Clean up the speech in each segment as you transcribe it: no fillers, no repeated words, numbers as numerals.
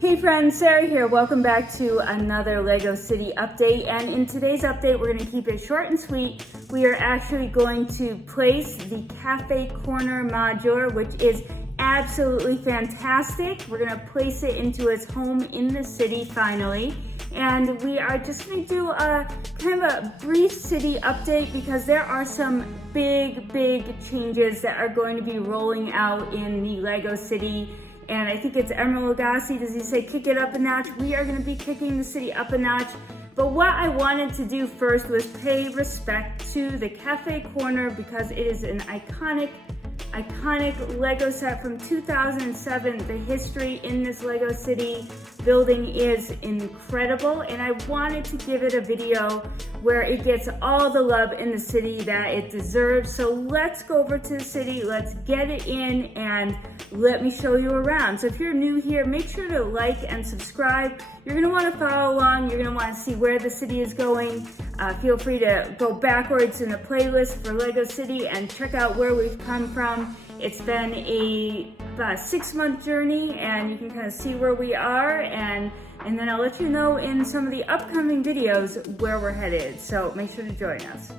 Hey friends, Sarah here. Welcome back to another Lego City update. And in today's update, we're going to keep it short and sweet. We are actually going to place the cafe corner modular, which is absolutely fantastic. We're going to place it into its home in the city finally. And we are just going to do a kind of a brief city update because there are some big changes that are going to be rolling out in the Lego City. And I think it's Emerald Lagasse. Does he say kick it up a notch? We are going to be kicking the city up a notch. But what I wanted to do first was pay respect to the cafe corner because it is an iconic Lego set from 2007. The history in this Lego City building is incredible, and I wanted to give it a video where it gets all the love in the city that it deserves. So let's go over to the city, let's get it in, and let me show you around. So if you're new here, make sure to like and subscribe. You're gonna wanna follow along, you're gonna wanna see where the city is going. Feel free to go backwards in the playlist for Lego City and check out where we've come from. It's been about a 6-month journey, and you can kind of see where we are, and then I'll let you know in some of the upcoming videos where we're headed. So make sure to join us.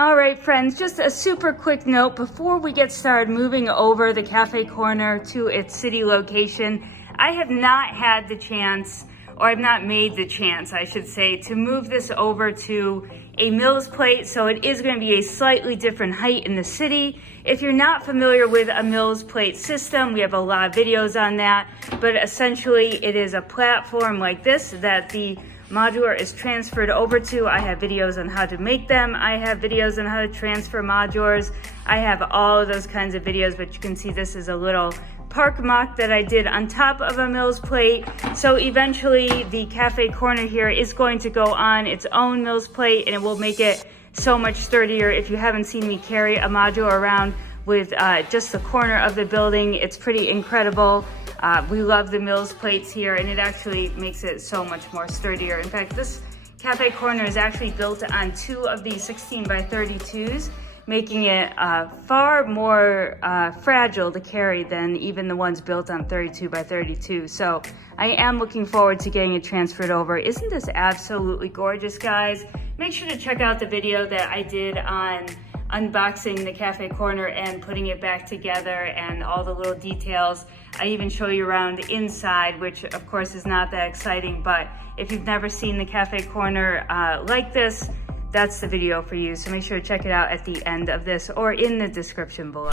All right, friends, just a super quick note before we get started moving over the cafe corner to its city location. I have not had the chance, or I've not made the chance, I should say, to move this over to a Mills plate, so it is going to be a slightly different height in the city. If you're not familiar with a Mills plate system, we have a lot of videos on that, but essentially it is a platform like this that the modular is transferred over to. I have videos on how to make them. I have videos on how to transfer modulars. I have all of those kinds of videos, but you can see this is a little park mock that I did on top of a Mills plate. So eventually the cafe corner here is going to go on its own Mills plate, and it will make it so much sturdier. If you haven't seen me carry a modular around with just the corner of the building, it's pretty incredible. We love the Mills plates here, and it actually makes it so much more sturdier. In fact, this cafe corner is actually built on 2 of these 16 by 32s, making it far more fragile to carry than even the ones built on 32 by 32. So I am looking forward to getting it transferred over. Isn't this absolutely gorgeous, guys? Make sure to check out the video that I did on unboxing the cafe corner and putting it back together and all the little details. I even show you around inside, which of course is not that exciting, but if you've never seen the cafe corner like this, that's the video for you. So make sure to check it out at the end of this or in the description below.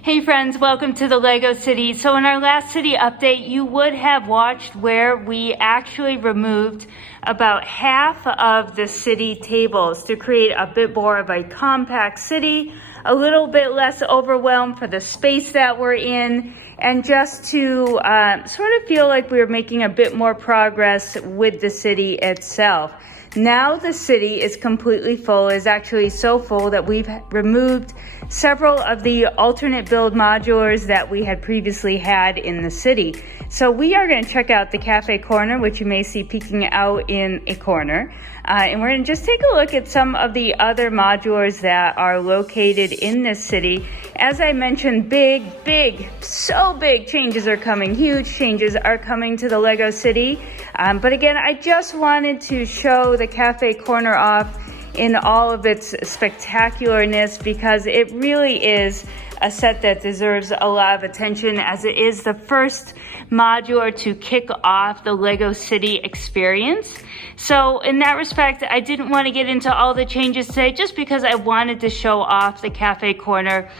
Hey friends, welcome to the Lego City. So in our last city update, you would have watched where we actually removed about half of the city tables to create a bit more of a compact city, a little bit less overwhelmed for the space that we're in, and just to sort of feel like we were making a bit more progress with the city itself. Now the city is completely full. It's actually so full that we've removed several of the alternate build modulars that we had previously had in the city. So we are going to check out the cafe corner, which you may see peeking out in a corner. And we're going to just take a look at some of the other modulars that are located in this city. As I mentioned, so big changes are coming. Huge changes are coming to the Lego City. But again, I just wanted to show the cafe corner off in all of its spectacularness because it really is a set that deserves a lot of attention, as it is the first modular to kick off the Lego City experience. So in that respect, I didn't want to get into all the changes today just because I wanted to show off the cafe corner.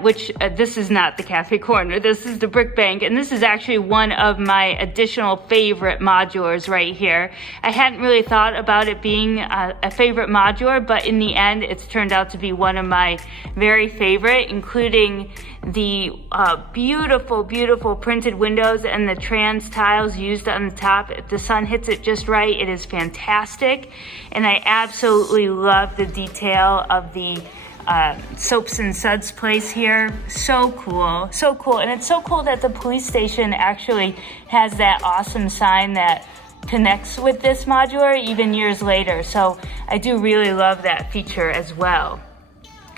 which this is not the cafe corner, this is the brick bank, and this is actually one of my additional favorite modulars right here. I hadn't really thought about it being a favorite modular, but in the end it's turned out to be one of my very favorite, including the beautiful, beautiful printed windows and the trans tiles used on the top. If the sun hits it just right, it is fantastic. And I absolutely love the detail of the Soaps and Suds place here. So cool, so cool. And it's so cool that the police station actually has that awesome sign that connects with this modular even years later. So I do really love that feature as well.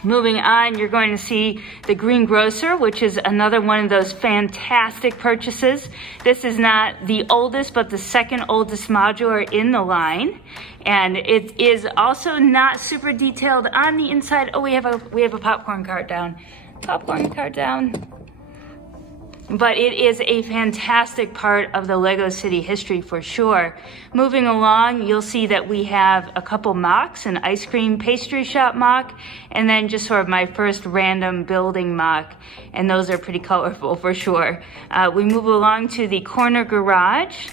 Moving on, you're going to see the Green Grocer, which is another one of those fantastic purchases. This is not the oldest, but the second oldest modular in the line. And it is also not super detailed on the inside. Oh, we have a popcorn cart down. Popcorn cart down. But it is a fantastic part of the Lego City history for sure. Moving along, you'll see that we have a couple MOCs, an ice cream pastry shop MOC, and then just sort of my first random building MOC, and those are pretty colorful for sure. We move along to the corner garage,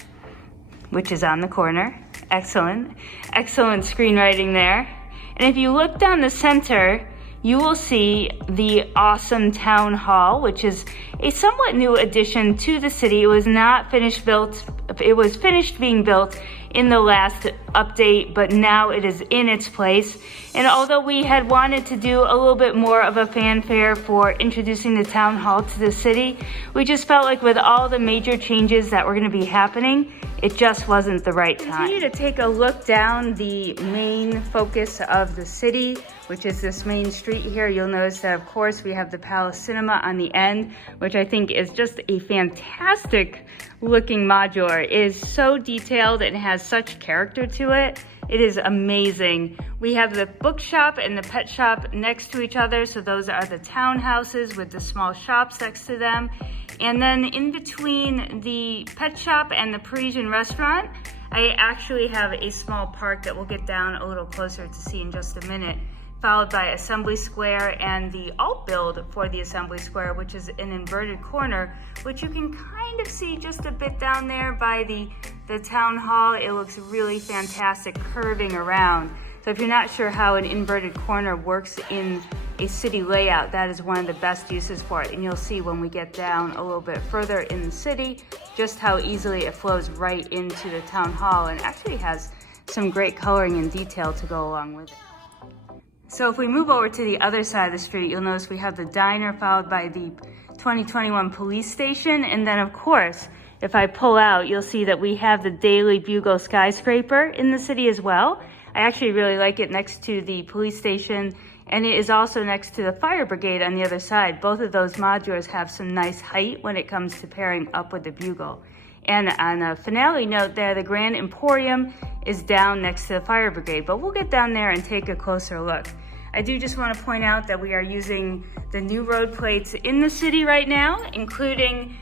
which is on the corner. Excellent, excellent screenwriting there. And if you look down the center, you will see the awesome town hall, which is a somewhat new addition to the city. It was not finished built. It was finished being built in the last update, but now it is in its place. And although we had wanted to do a little bit more of a fanfare for introducing the town hall to the city, we just felt like with all the major changes that were going to be happening, it just wasn't the right time. Continue to take a look down the main focus of the city, which is this main street here. You'll notice that, of course, we have the Palace Cinema on the end, which I think is just a fantastic looking modular. It is so detailed and has such character to it. It is amazing. We have the bookshop and the pet shop next to each other, so those are the townhouses with the small shops next to them. And then in between the pet shop and the Parisian restaurant, I actually have a small park that we'll get down a little closer to see in just a minute, followed by Assembly Square and the alt build for the Assembly Square, which is an inverted corner, which you can kind of see just a bit down there by the town hall. It looks really fantastic curving around. So if you're not sure how an inverted corner works in a city layout, that is one of the best uses for it. And you'll see when we get down a little bit further in the city, just how easily it flows right into the town hall and actually has some great coloring and detail to go along with it. So if we move over to the other side of the street, you'll notice we have the diner followed by the 2021 police station. And then of course, if I pull out, you'll see that we have the Daily Bugle skyscraper in the city as well. I actually really like it next to the police station, and it is also next to the fire brigade on the other side. Both of those modulars have some nice height when it comes to pairing up with the Bugle. And on a finale note there, the Grand Emporium is down next to the fire brigade, but we'll get down there and take a closer look. I do just want to point out that we are using the new road plates in the city right now, including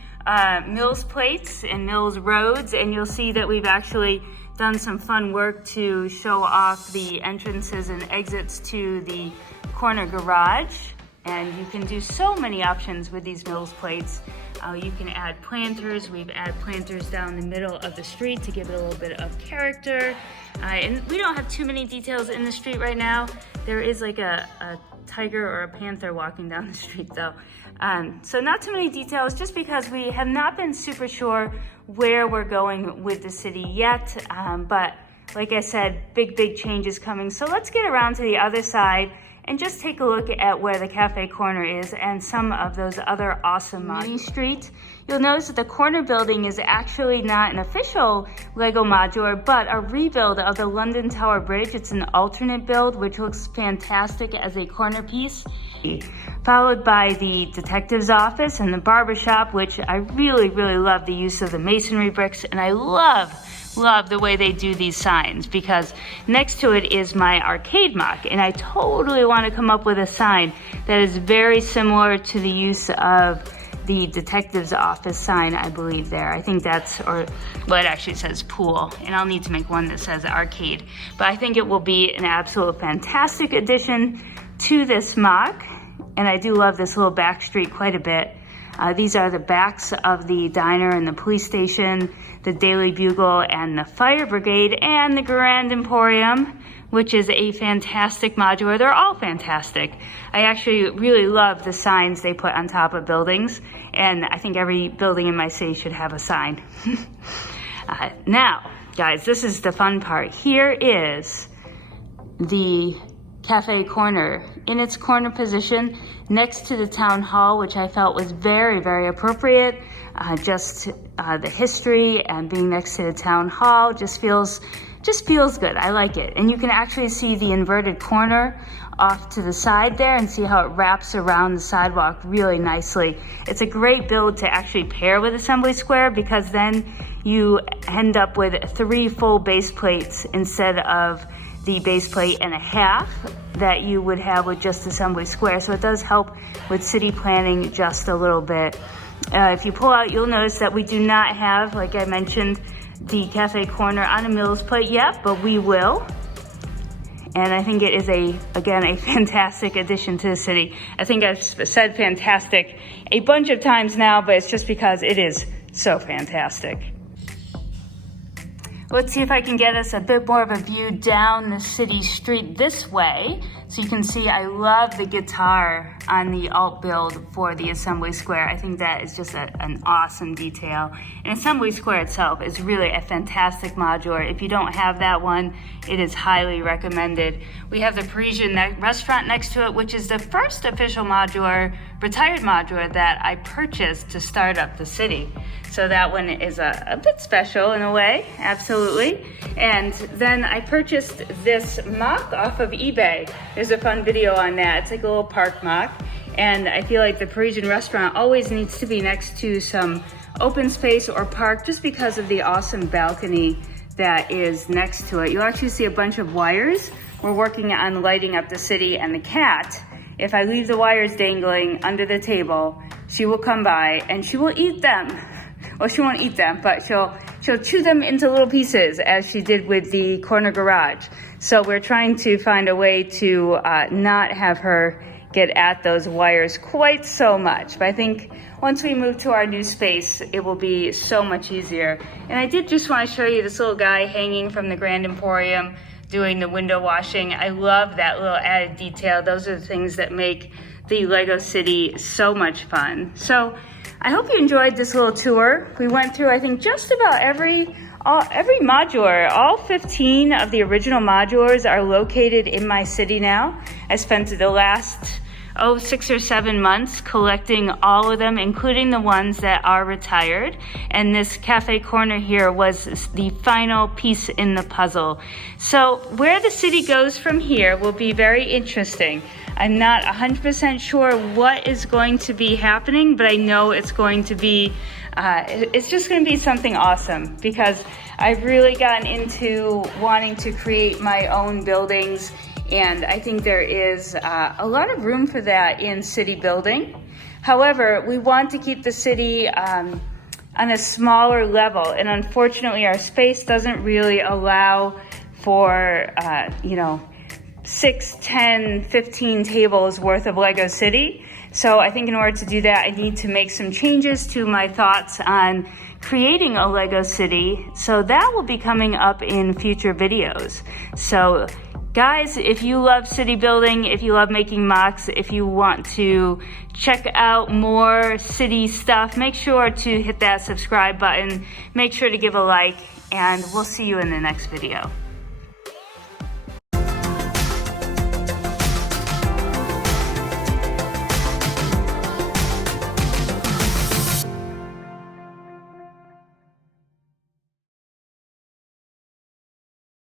Mills plates and Mills roads, and you'll see that we've actually done some fun work to show off the entrances and exits to the corner garage. And you can do so many options with these Mills plates. You can add planters. We've added planters down the middle of the street to give it a little bit of character. And we don't have too many details in the street right now. There is like a tiger or a panther walking down the street though. So not too many details, just because we have not been super sure where we're going with the city yet. But like I said, big changes coming. So let's get around to the other side and just take a look at where the cafe corner is and some of those other awesome Main Street. You'll notice that the corner building is actually not an official Lego modular, but a rebuild of the London Tower Bridge. It's an alternate build, which looks fantastic as a corner piece. Followed by the detective's office and the barber shop, which I really love the use of the masonry bricks, and I love the way they do these signs, because next to it is my arcade MOC, and I totally want to come up with a sign that is very similar to the use of the detective's office sign, I believe there. I think that's, or well, it actually says pool, and I'll need to make one that says arcade. But I think it will be an absolute fantastic addition to this MOC. and I do love this little back street quite a bit. These are the backs of the diner and the police station, the Daily Bugle and the Fire Brigade, and the Grand Emporium, which is a fantastic modular. They're all fantastic. I actually really love the signs they put on top of buildings, and I think every building in my city should have a sign. Now, guys, this is the fun part. Here is the Cafe Corner in its corner position next to the town hall, which I felt was very, very appropriate. The history and being next to the town hall just feels good. I like it. And you can actually see the inverted corner off to the side there and see how it wraps around the sidewalk really nicely. It's a great build to actually pair with Assembly Square, because then you end up with 3 full base plates instead of the base plate and a half that you would have with just Assembly Square. So it does help with city planning just a little bit. If you pull out, you'll notice that we do not have, like I mentioned, the Cafe Corner on a Mills plate yet, but we will. And I think it is again, a fantastic addition to the city. I think I've said fantastic a bunch of times now, but it's just because it is so fantastic. Let's see if I can get us a bit more of a view down the city street this way. So you can see I love the guitar on the alt build for the Assembly Square. I think that is just an awesome detail. And Assembly Square itself is really a fantastic modular. If you don't have that one, it is highly recommended. We have the Parisian restaurant next to it, which is the first official modular, retired modular that I purchased to start up the city. So that one is a bit special in a way, absolutely. And then I purchased this MOCS off of eBay. There's a fun video on that. It's like a little park MOCS. And I feel like the Parisian restaurant always needs to be next to some open space or park, just because of the awesome balcony that is next to it. You'll actually see a bunch of wires. We're working on lighting up the city, and the cat, if I leave the wires dangling under the table, she will come by and she will eat them. Well, she won't eat them, but she'll chew them into little pieces, as she did with the corner garage. So we're trying to find a way to not have her get at those wires quite so much. But I think once we move to our new space, it will be so much easier. And I did just want to show you this little guy hanging from the Grand Emporium doing the window washing. I love that little added detail. Those are the things that make the Lego City so much fun. So I hope you enjoyed this little tour. We went through, I think, just about every modular. All 15 of the original modulars are located in my city now. I spent the last 6 or 7 months collecting all of them, including the ones that are retired. And this Cafe Corner here was the final piece in the puzzle. So where the city goes from here will be very interesting. I'm not 100% sure what is going to be happening, but I know it's going to be, it's just going to be something awesome, because I've really gotten into wanting to create my own buildings, and I think there is a lot of room for that in city building. However, we want to keep the city on a smaller level, and unfortunately our space doesn't really allow for, 6, 10, 15 tables worth of Lego City. So I think in order to do that, I need to make some changes to my thoughts on creating a Lego City. So that will be coming up in future videos. So guys, if you love city building, if you love making MOCS, if you want to check out more city stuff, make sure to hit that subscribe button. Make sure to give a like, and we'll see you in the next video.